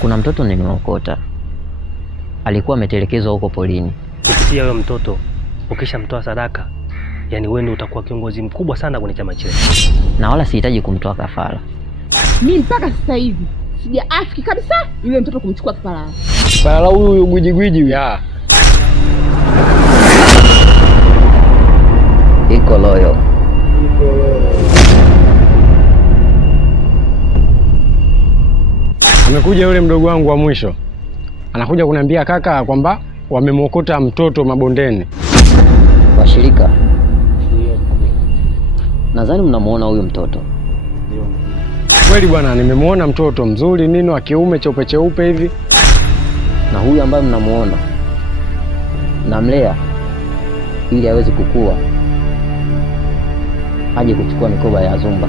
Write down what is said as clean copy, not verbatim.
Kuna mtoto nimeokota, alikuwa ametelekezwa huko polini. Kupitia huyo mtoto ukishamtoa sadaka, yani wewe ndio utakuwa kiongozi mkubwa sana kwenye chama chetu, na wala sihitaji kumtoa kafara. Mimi mpaka sasa hivi sijaafiki kabisa yule mtoto kumchukua kafara. Kafara huyu gwiji ya iko loyo. Amekuja yule mdogo wangu wa mwisho, anakuja kuniambia kaka kwamba wamemwokota mtoto mabondeni. Washirika, nadhani mnamuona huyu mtoto. Kweli bwana, nimemuona mtoto mzuri nino wa kiume cheupe hivi. Na huyu ambaye mnamuona namlea ili aweze kukua aje kuchukua mikoba ya Zumba.